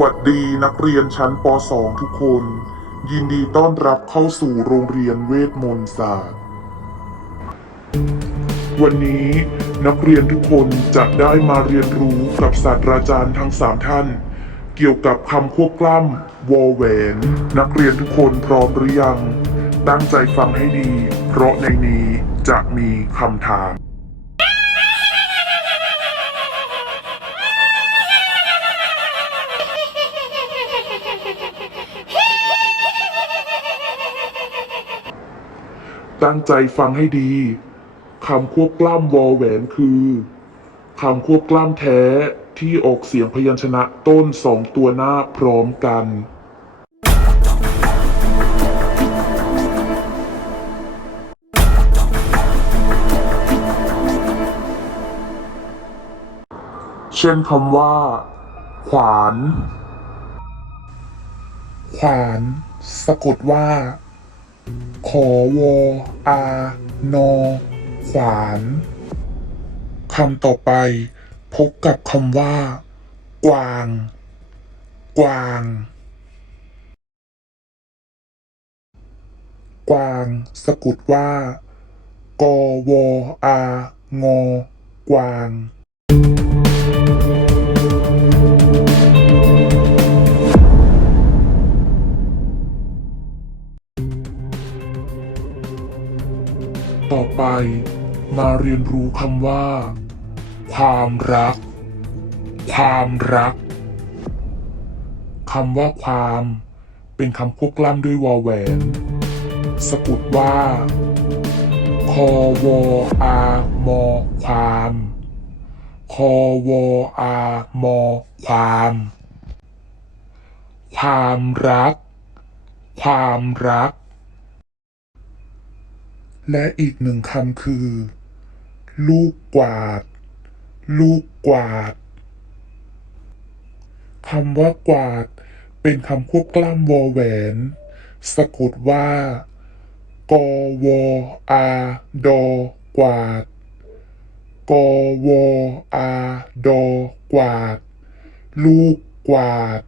วัสดีนักเรียนชั้นป .2 ทุกคน ยินดีต้อนรับเข้าสู่โรงเรียนเวทมนต์ศาสตร์ วันนี้นักเรียนทุกคนจะได้มาเรียนรู้กับศาสตราจารย์ทั้งสามท่าน เกี่ยวกับคำควบกล้ำวอแหวน นักเรียนทุกคนพร้อมหรือยัง ตั้งใจฟังให้ดี เพราะในนี้จะมีคำถาม ตั้งใจฟังให้ดีคำควบกล้ำวอแหวนคือคำควบกล้ำแท้ที่ออกเสียงพยัญชนะต้นสองตัวหน้าพร้อมกัน เช่นคำว่า ขวาน ขวาน สะกดว่า วออานอขวานคำต่อไป พบกับคำว่า กวาง กวาง กวาง สะกดว่ากวอางอกวาง ต่อไปมาเรียนรู้คำว่า ความรัก ความรักคำว่าความเป็นคำควบกล้ำด้วยวอแหวน สะกดว่าคอวอามอความคอวออามอความ ความรัก ความรัก และอีกหนึ่งคำคือ ลูกกวาด ลูกกวาดคำว่ากวาด เป็นคำควบกล้ำวอแหวน สะกดว่ากอวอาดอกวาดกอวอาดอกวาด ลูกกวาด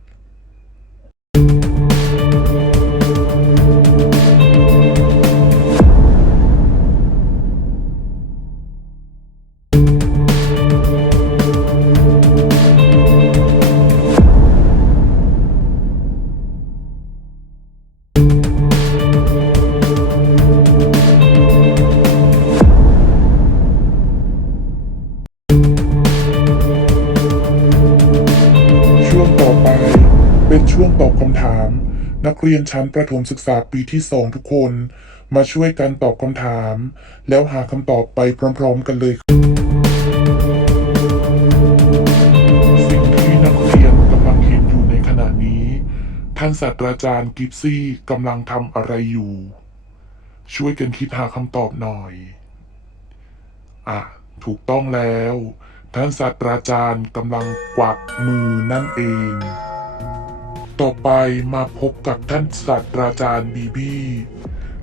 ตอบคำถาม นักเรียนชั้นประถมศึกษาปีที่สองทุกคน มาช่วยกันตอบคำถาม แล้วหาคำตอบไปพร้อม ๆ กันเลยสิ่งที่นักเรียนกำลังเห็นอยู่ในขณะนี้ ท่านศาสตราจารย์กิฟซี่กำลังทำอะไรอยู่ ช่วยกันคิดหาคำตอบหน่อย อะ ถูกต้องแล้วท่านศาสตราจารย์กำลังกวักมือนั่นเอง ต่อไปมาพบกับท่านศาสตราจารย์บีบี้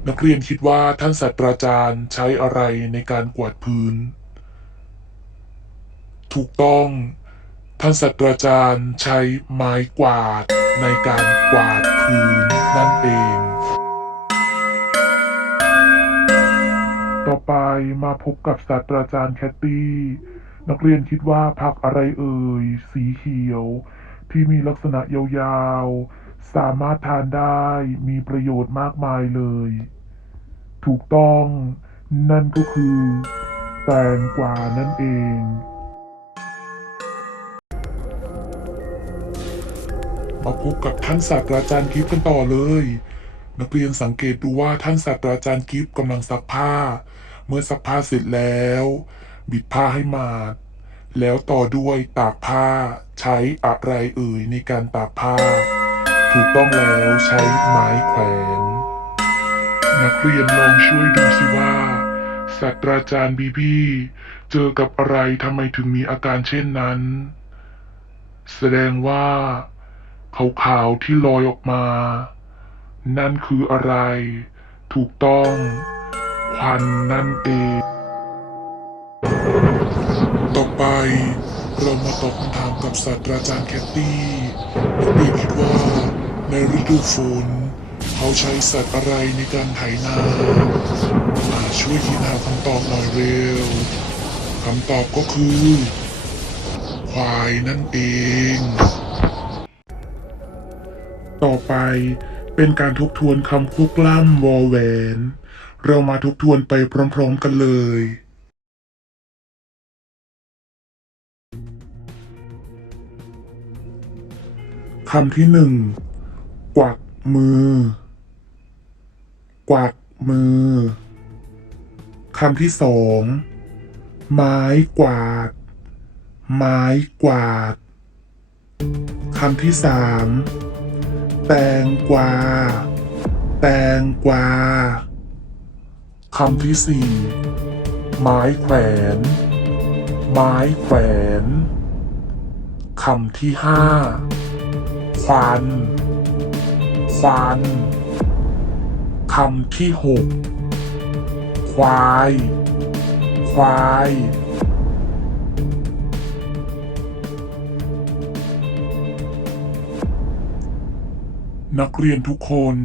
นักเรียนคิดว่าท่านศาสตราจารย์ใช้อะไรในการกวาดพื้น ถูกต้อง ท่านศาสตราจารย์ใช้ไม้กวาดในการกวาดพื้นนั่นเอง ต่อไปมาพบกับศาสตราจารย์แคตตี้ นักเรียนคิดว่าพักอะไรเอ่ย สีเขียว ที่มีลักษณะยาวๆ สามารถทานได้มีประโยชน์มากมายเลย ถูกต้องนั่นก็คือ แตงกวานั่นเองมาพบกับท่านศาสตราจารย์กิฟกันต่อเลย นักเรียนสังเกตดูว่าท่านศาสตราจารย์กิฟกำลังซักผ้า เมื่อซักผ้าเสร็จแล้ว บิดผ้าให้มาด แล้วต่อด้วยตากผ้า ใช้อะไรเอ่ยในการตากผ้า ถูกต้องแล้วใช้ไม้แขวน นักเรียนลองช่วยดูสิว่าศาสตราจารย์บีบีเจอกับอะไรทำไมถึงมีอาการเช่นนั้น แสดงว่าขาวๆที่ลอยออกมา นั่นคืออะไร ถูกต้องควันนั่นเองต่อ ไป เรามาตอบคำถามกับศาสตราจารย์แคตตี้นักเรียนคิดว่า ในฤดูฝน เขาใช้สัตว์อะไรในการไถนาอ่าช่วยคิดหาคำตอบหน่อยเร็วคำตอบก็คือ ควายนั่นเอง ต่อไปเป็นการทบทวนคำควบกล้ำวอแวน เรามาทบทวนไปพร้อมๆกันเลย คำที่หนึ่งกวักมือ กวักมือ คำที่สองไม้กวาด ไม้กวาด คำที่สามแตงกวา แตงกวา คำที่สี่ไม้แขวน ไม้แขวน คำที่ห้า ควันควัน คำที่หกควาย ควายนักเรียนทุกคน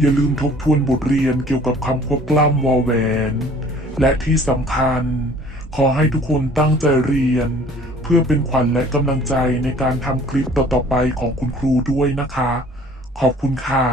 อย่าลืมทบทวนบทเรียนเกี่ยวกับคำควบกล้ำวอแหวน และที่สำคัญ ขอให้ทุกคนตั้งใจเรียน เพื่อเป็นขวัญและกำลังใจในการทำคลิปต่อๆไปของคุณครูด้วยนะคะ ขอบคุณค่ะ